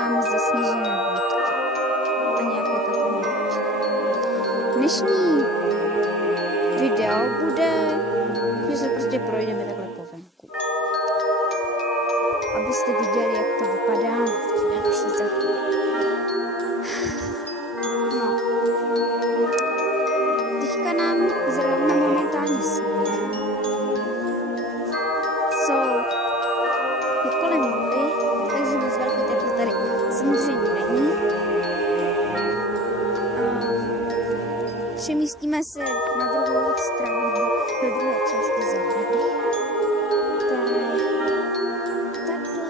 máme zasněžené vodky a nějaké takové. Dnešní video bude, že se prostě projdeme takhle po venku. Abyste viděli, jak to vypadá na naší zahradě. No. Teďka nám zrovna momentálně sněží. Je kolem nuly, takže moc velký teplo tady samozřejmě není. Přemístíme se na druhou stranu nebo do druhé části zahrady. Takhle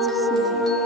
zasněží.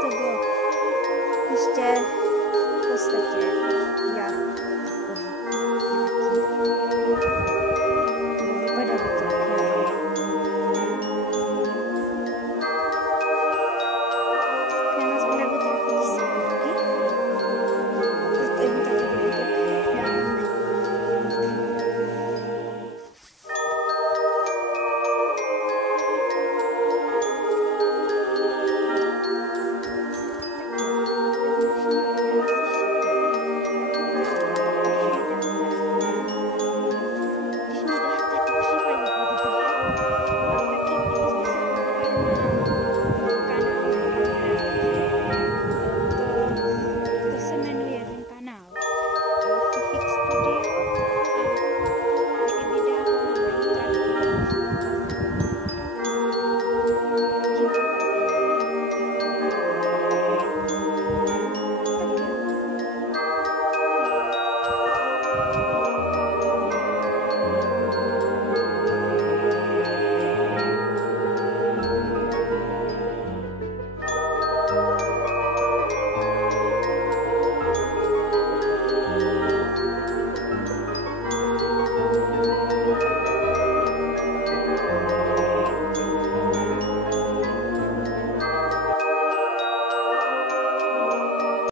To bylo ještě v podstatě jaro.